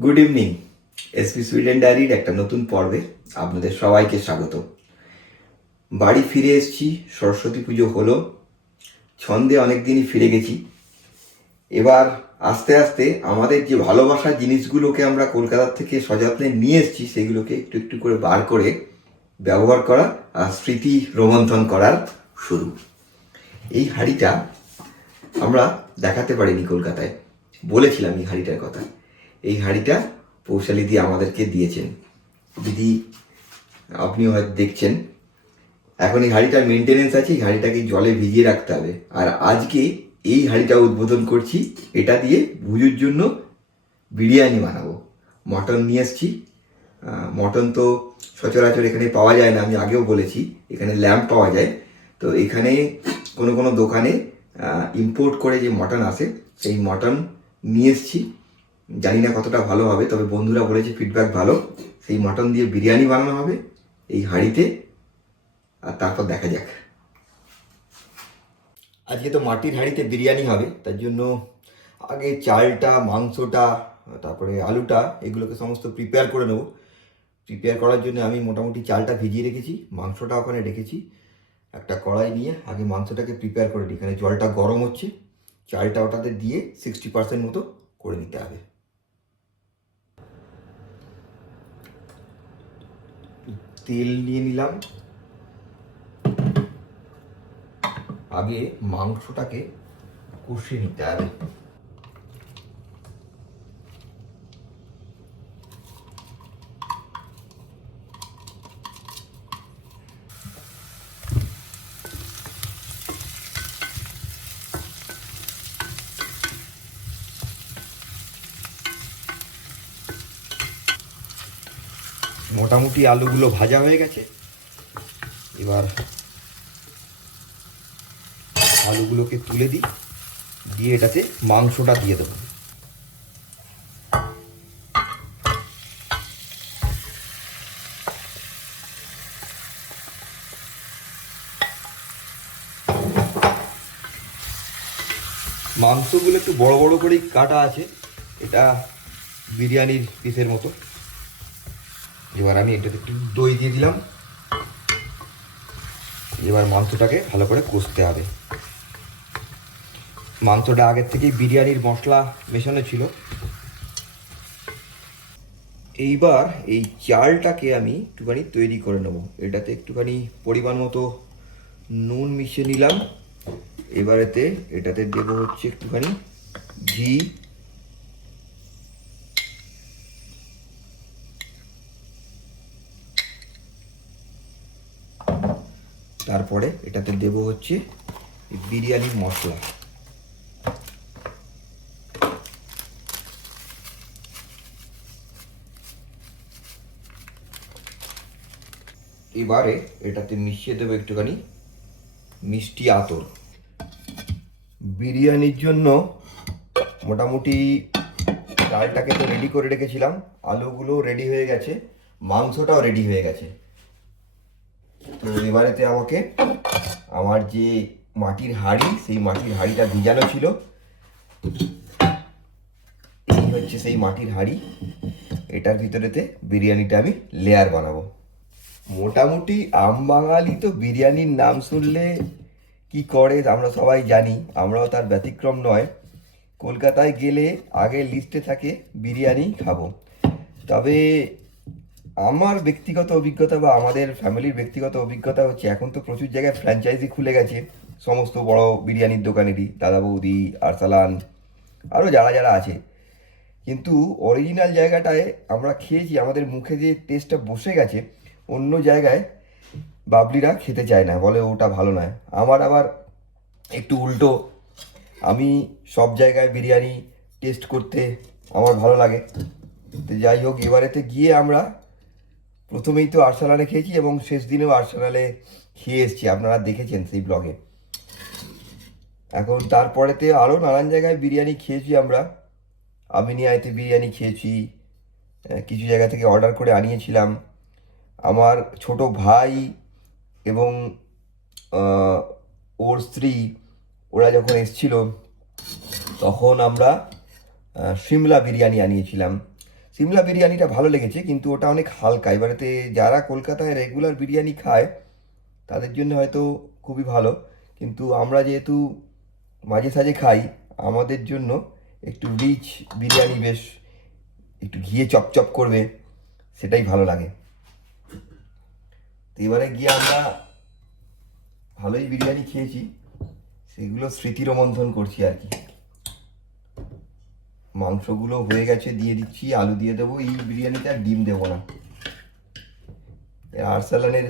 Good evening. SP Sweden ডায়েরির একটা নতুন পর্বে আপনাদের সবাইকে স্বাগত। বাড়ি ফিরে এসেছি, সরস্বতী পুজো হলো, ছন্দে অনেক দিনই ফিরে গেছি। এবার আস্তে আস্তে আমাদের যে ভালোবাসার জিনিসগুলোকে আমরা কলকাতার থেকে সযত্নে নিয়ে এসেছি সেগুলোকে একটু একটু করে বার করে ব্যবহার করা আর স্মৃতি রোমন্থন করার শুরু। এই হাঁড়িটা আমরা দেখাতে পারিনি কলকাতায়, বলেছিলাম এই হাঁড়িটার কথা। এই হাঁড়িটা পৌশালী দিয়ে আমাদেরকে দিয়েছেন। দিদি আপনিও হয়তো দেখছেন। এখন এই হাঁড়িটার মেনটেনেন্স আছে, এই হাঁড়িটাকে জলে ভিজিয়ে রাখতে হবে। আর আজকে এই হাঁড়িটা উদ্বোধন করছি। এটা দিয়ে ভুজুর জন্য বিরিয়ানি বানাবো। মটন নিয়ে এসছি। মটন তো সচরাচর এখানে পাওয়া যায় না, আমি আগেও বলেছি। এখানে ল্যাম্প পাওয়া যায়, তো এখানে কোনো কোনো দোকানে ইম্পোর্ট করে যে মটন আসে সেই মটন নিয়ে এসছি। জানি না কতটা ভালো হবে, তবে বন্ধুরা বলেছে ফিডব্যাক ভালো। সেই মটন দিয়ে বিরিয়ানি বানানো হবে এই হাঁড়িতে, আর তারপর দেখা যাক। আজকে তো মাটির হাঁড়িতে বিরিয়ানি হবে, তার জন্য আগে চালটা, মাংসটা, তারপরে আলুটা, এগুলোকে সমস্ত প্রিপেয়ার করে নেবো। প্রিপেয়ার করার জন্য আমি মোটামুটি চালটা ভিজিয়ে রেখেছি, মাংসটা ওখানে রেখেছি। একটা কড়াই নিয়ে আগে মাংসটাকে প্রিপেয়ার করে নিই। এখানে জলটা গরম হচ্ছে, চালটা ওটাতে দিয়ে 60% মতো করে নিতে হবে। তেল নিয়ে নিলাম। আগে মাংসটাকে কষিয়ে নিতে হবে। মোটামুটি আলুগুলো ভাজা হয়ে গেছে। এবার আলুগুলোকে তুলে দিই, দিয়ে এটাতে মাংসটা দিয়ে দেবো। মাংসগুলো একটু বড় বড় করেই কাটা আছে, এটা বিরিয়ানির পিসের মতো। এবার আমি এটাতে একটু দই দিয়ে দিলাম। এবার মাংসটাকে ভালো করে কষতে হবে। মাংসটা আগের থেকেই বিরিয়ানির মশলা মেশানো ছিল। এইবার এই চালটাকে আমি একটুখানি তৈরি করে নেব। এটাতে একটুখানি পরিমাণ মতো নুন মিশিয়ে নিলাম। এবারেতে এটাতে দেবো হচ্ছে একটুখানি ঘি, তারপরে এটাতে দেবো হচ্ছে বিরিয়ানির মশলা। এবারে এটাতে মিশিয়ে দেবো একটুখানি মিষ্টি আতর। বিরিয়ানির জন্য মোটামুটি চালটাকে তো রেডি করে রেখেছিলাম, আলুগুলো রেডি হয়ে গেছে, মাংসটাও রেডি হয়ে গেছে। তো এবারেতে আমাকে আমার যে মাটির হাঁড়ি, সেই মাটির হাঁড়িটা ভিজানো ছিল, এই হচ্ছে সেই মাটির হাঁড়ি। এটার ভিতরেতে বিরিয়ানিটা আমি লেয়ার বানাবো। মোটামুটি আম বাঙালি তো বিরিয়ানির নাম শুনলে কি করে আমরা সবাই জানি, আমরাও তার ব্যতিক্রম নয়। কলকাতায় গেলে আগে লিস্টে থাকে বিরিয়ানি খাবো। তবে আমার ব্যক্তিগত অভিজ্ঞতা বা আমাদের ফ্যামিলির ব্যক্তিগত অভিজ্ঞতা হচ্ছে, এখন তো প্রচুর জায়গায় ফ্র্যাঞ্চাইজি খুলে গেছে সমস্ত বড় বিরিয়ানির দোকানেরই, দাদা বৌদি, আরসালান, আরও যারা যারা আছে। কিন্তু অরিজিনাল জায়গাটায় আমরা খেয়েছি, আমাদের মুখে যে টেস্টটা বসে গেছে, অন্য জায়গায় বাবলিরা খেতে চায় না, বলে ওটা ভালো নয়। আমার আবার একটু উল্টো, আমি সব জায়গায় বিরিয়ানি টেস্ট করতে আমার ভালো লাগে। তো যাই হোক, এবারেতে গিয়ে আমরা প্রথমেই তো আরসালানে খেয়েছি এবং শেষ দিনেও আরসালানে খেয়ে এসেছি, আপনারা দেখেছেন সেই ব্লগে। এখন তারপরেতে আরও নানান জায়গায় বিরিয়ানি খেয়েছি আমরা। আমিনিয়াতে বিরিয়ানি খেয়েছি, কিছু জায়গা থেকে অর্ডার করে আনিয়েছিলাম। আমার ছোট ভাই এবং ওর স্ত্রী, ওরা যখন এসছিল তখন আমরা সিমলা বিরিয়ানি আনিয়েছিলাম। সিমলা বিরিয়ানিটা ভালো লেগেছে, কিন্তু ওটা অনেক হালকা। এবারেতে যারা কলকাতায় রেগুলার বিরিয়ানি খায় তাদের জন্য হয়তো খুবই ভালো, কিন্তু আমরা যেহেতু মাঝে সাঝে খাই, আমাদের জন্য একটু রিচ বিরিয়ানি, বেশ একটু ঘিয়ে চপচপ করবে, সেটাই ভালো লাগে। তো এবারে গিয়ে আমরা ভালোই বিরিয়ানি খেয়েছি, সেগুলো স্মৃতি রোমন্থন করছি আর কি। মাংসগুলো হয়ে গেছে, দিয়ে দিচ্ছি, আলু দিয়ে দেবো। এই বিরিয়ানিতে আর ডিম দেবো না। আরসালানের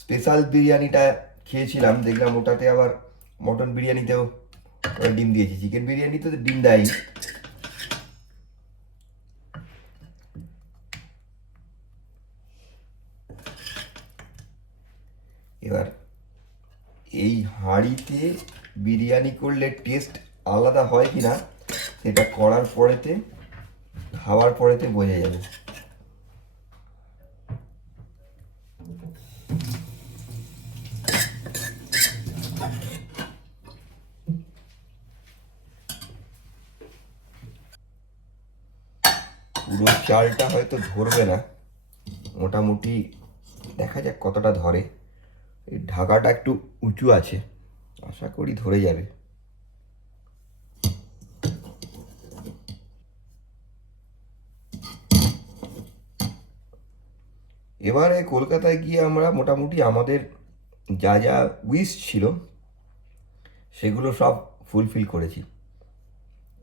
স্পেশাল বিরিয়ানিটা খেয়েছিলাম, দেখলাম ওটাতে আবার মটন বিরিয়ানিতেও ওরা ডিম দিয়েছে, চিকেন বিরিয়ানিতে তো ডিম দেয়। এবার এই হাঁড়িতে বিরিয়ানি করলে টেস্ট আলাদা হয় কি না সেটা করার পরেতে, খাওয়ার পরেতে বোঝা যাবে। পুরো চালটা হয়তো ধরবে না, মোটামুটি দেখা যাক কতটা ধরে। এই ঢাকাটা একটু উঁচু আছে, আশা করি ধরে যাবে। এবারে কলকাতায় গিয়ে আমরা মোটামুটি আমাদের যা যা উইশ ছিল সেগুলো সব ফুলফিল করেছি।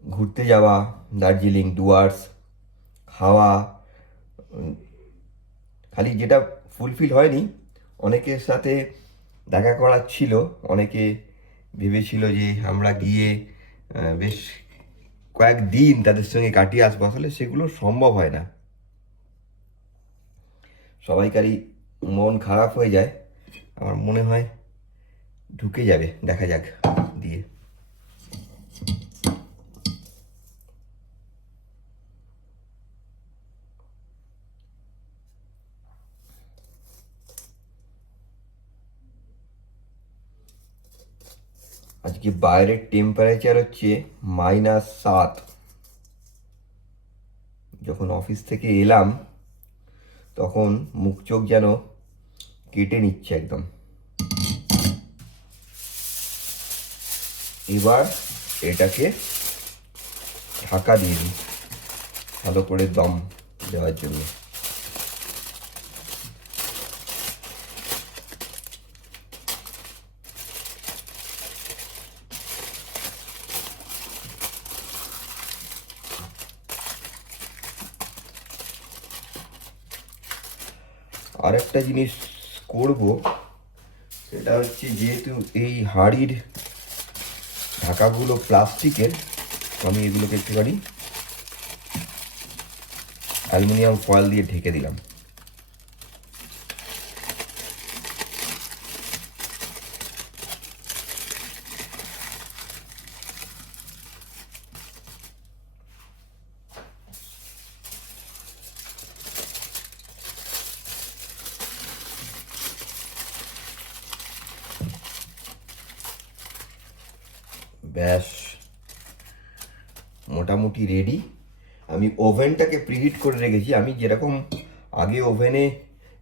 ঘুরতে যাওয়া, দার্জিলিং, ডুয়ার্স, খাওয়া। খালি যেটা ফুলফিল হয়নি, অনেকের সাথে দেখা করার ছিল। অনেকে ভেবেছিল যে আমরা গিয়ে বেশ কয়েকদিন তাদের সঙ্গে কাটিয়ে আসবো, আসলে সেগুলো সম্ভব হয় না। সবাইকারই মন খারাপ হয়ে যায়, আমার মনে হয় ঢুকে যাবে, দেখা যাক দিয়ে। আজকে বাইরের টেম্পারেচার হচ্ছে -7। যখন অফিস থেকে এলাম তখন মুখ চোখ যেন কেটে নিচ্ছে একদম। এবার এটাকে ঢাকা দিয়ে দিই ভালো করে দম দেওয়ার জন্য। আর একটা জিনিস করব, সেটা হচ্ছে যেহেতু এই হাঁড়ির ঢাকাগুলো প্লাস্টিকের, আমি এগুলোকে একটুখানি অ্যালুমিনিয়াম ফয়েল দিয়ে ঢেকে দিলাম। ব্যাস মোটামুটি রেডি। আমি ওভেনটাকে প্রিহিট করে রেখেছি। আমি যেরকম আগে ওভেনে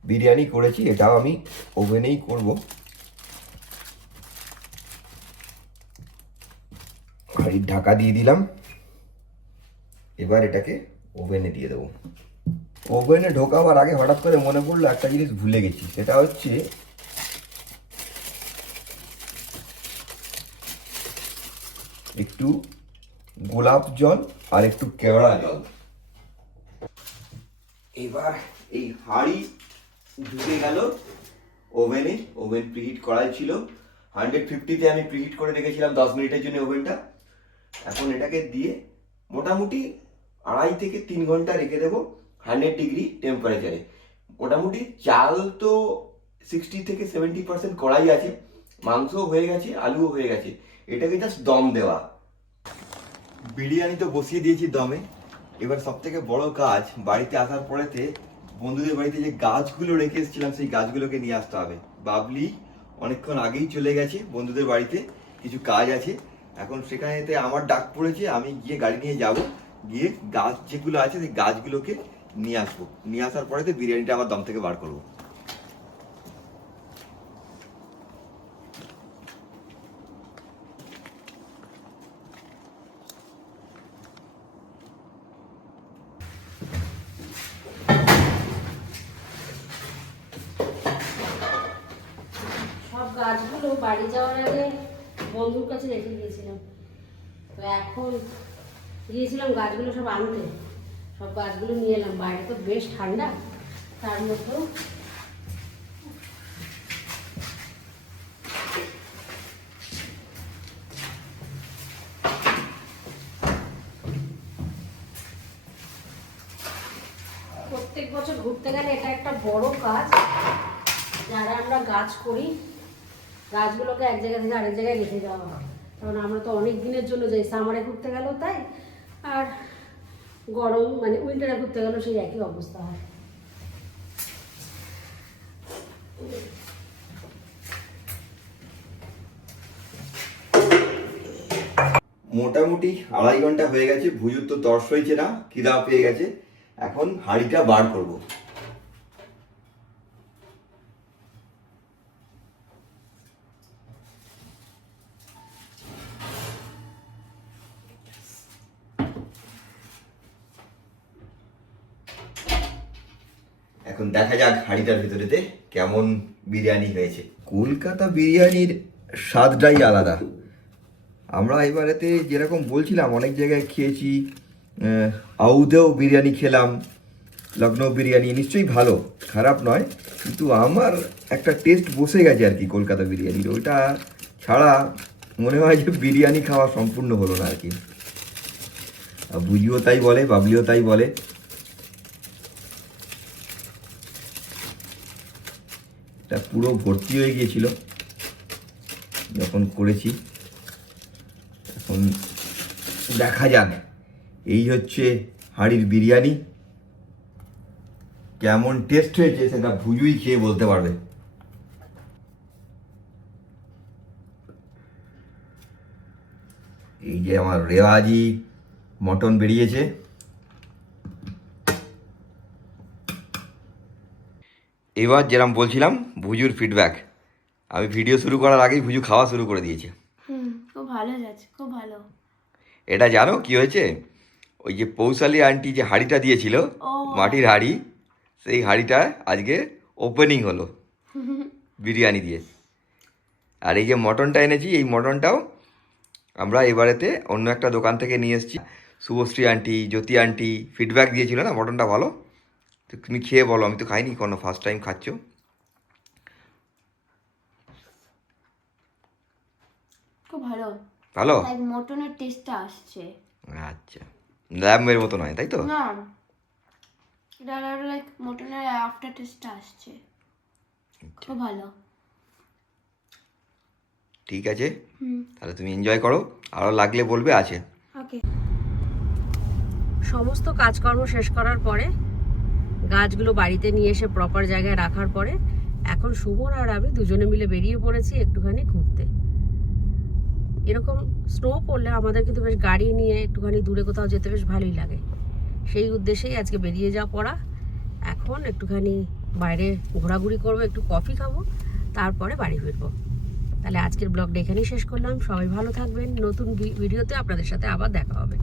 বিরিয়ানি করেছি, এটাও আমি ওভেনেই করব। হাঁড়ির ঢাকা দিয়ে দিলাম, এবার এটাকে ওভেনে দিয়ে দেবো। ওভেনে ঢোকাবার আগে হঠাৎ করে মনে পড়লো একটা জিনিস ভুলে গেছি, সেটা হচ্ছে একটু গোলাপ জল আর একটু কেওড়া জল। এবার এই হাঁড়ি ঢুকে গেল ওভেনে। ওভেন প্রিহিট করাই ছিল 150-তে, আমি প্রিহিট করে রেখেছিলাম 10 মিনিটের জন্য ওভেনটা। এখন এটাকে দিয়ে মোটামুটি 2.5 থেকে 3 ঘন্টা রেখে দেবো 100 ডিগ্রি টেম্পারেচারে। মোটামুটি চাল তো 60 থেকে 70% করাই আছে, মাংসও হয়ে গেছে, আলুও হয়ে গেছে। এটাকে জাস্ট দম দেওয়া। বিরিয়ানি তো বসিয়ে দিয়েছি দমে। এবার সব থেকে বড় কাজ, বাড়িতে আসার পরেতে বন্ধুদের বাড়িতে যে গাছগুলো রেখে এসেছিলাম সেই গাছগুলোকে নিয়ে আসতে হবে। বাবলি অনেকক্ষণ আগেই চলে গেছে বন্ধুদের বাড়িতে, কিছু কাজ আছে। এখন সেখানেতে আমার ডাক পড়েছে, আমি গিয়ে গাড়ি নিয়ে যাব, গিয়ে গাছ যেগুলো আছে সেই গাছগুলোকে নিয়ে আসবো, নিয়ে আসার পরে তো বিরিয়ানিটা আবার দম থেকে বার করবো। সব গাছগুলো বাড়ি যাওয়ার আগে বন্ধুর কাছে রেখে গিয়েছিলাম, তো এখন গিয়েছিলাম গাছগুলো সব আনতে, সব গাছগুলো নিয়ে এলাম। বাইরে তো বেশ ঠান্ডা, তার মধ্যেও প্রত্যেক বছর ঘুরতে গেলে এটা একটা বড় কাজ। যারা আমরা গাছ করি, গাছগুলোকে এক জায়গা থেকে আরেক জায়গায় রেখে দেওয়া হয়, কারণ আমরা তো অনেক দিনের জন্য যাই। সামারে ঘুরতে গেলেও তাই, আর গরম মানে উইন্টারে ঘুরতে গেলেও সেই একই অবস্থা হয়। মোটামুটি 2.5 ঘন্টা হয়ে গেছে, ভুজুর তো তর্স হয়েছে না, খিদা পেয়ে গেছে। এখন হাঁড়িটা বার করব। এখন দেখা যাক হাঁড়িটার ভিতরেতে কেমন বিরিয়ানি হয়েছে। কলকাতা বিরিয়ানির স্বাদটাই আলাদা। আমরা এবারেতে যেরকম বলছিলাম অনেক জায়গায় খেয়েছি, আউধেও বিরিয়ানি খেলাম, লখনৌ বিরিয়ানি নিশ্চয়ই ভালো, খারাপ নয়, কিন্তু আমার একটা টেস্ট বসে গেছে আর কি কলকাতা বিরিয়ানির। ওইটা ছাড়া মনে হয় যে বিরিয়ানি খাওয়া সম্পূর্ণ হলো না আর কি। বুঝিও তাই বলে, বাবলিও তাই বলে। এটা পুরো ভর্তি হয়ে গিয়েছিল যখন করেছি। এখন দেখা যাক, এই হচ্ছে হাঁড়ির বিরিয়ানি। কেমন টেস্ট হয়েছে সেটা ভুজুই খেয়ে বলতে পারবে। এই যে আমার রেওয়াজি মটন বেরিয়েছে। এবার যেরকম বলছিলাম ভুজুর ফিডব্যাক, আমি ভিডিও শুরু করার আগেই ভুজু খাওয়া শুরু করে দিয়েছে। খুব ভালো যাচ্ছে, খুব ভালো। এটা জানো কি হয়েছে? ওই যে পৌশালী আন্টি যে হাঁড়িটা দিয়েছিল, মাটির হাঁড়ি, সেই হাঁড়িটা আজকে ওপেনিং হলো বিরিয়ানি দিয়ে। আর এই যে মটনটা এনেছি, এই মটনটাও আমরা এবারেতে অন্য একটা দোকান থেকে নিয়ে এসেছি। শুভশ্রী আন্টি, জ্যোতি আন্টি ফিডব্যাক দিয়েছিল না মটনটা ভালো। তো তুমি খেয়ে বলো, আমি তো খাইনি কোনো, ফার্স্ট টাইম খাচ্ছ। খুব ভালো, ভালো, লাইক মটনের টেস্টটা আসছে। আচ্ছা, ল্যাম্বের মতো নয় তাই তো? না, এটা লাইক মটনের আফটার টেস্টটা আসছে, খুব ভালো। ঠিক আছে, তাহলে তুমি এনজয় করো, আরও লাগলে বলবে, আছে। ওকে। সমস্ত কাজকর্ম শেষ করার পরে, গাছগুলো বাড়িতে নিয়ে এসে প্রপার জায়গায় রাখার পরে, এখন সুমন আর আমি দুজনে মিলে বেরিয়ে পড়েছি একটুখানি ঘুরতে। এরকম স্নো পড়লে আমাদের কিন্তু বেশ গাড়ি নিয়ে একটুখানি দূরে কোথাও যেতে বেশ ভালোই লাগে। সেই উদ্দেশ্যেই আজকে বেরিয়ে যাওয়া পড়া। এখন একটুখানি বাইরে ঘোরাঘুরি করবো, একটু কফি খাবো, তারপরে বাড়ি ফিরবো। তাহলে আজকের ব্লগটা এখানেই শেষ করলাম। সবাই ভালো থাকবেন, নতুন ভিডিওতে আপনাদের সাথে আবার দেখা হবে।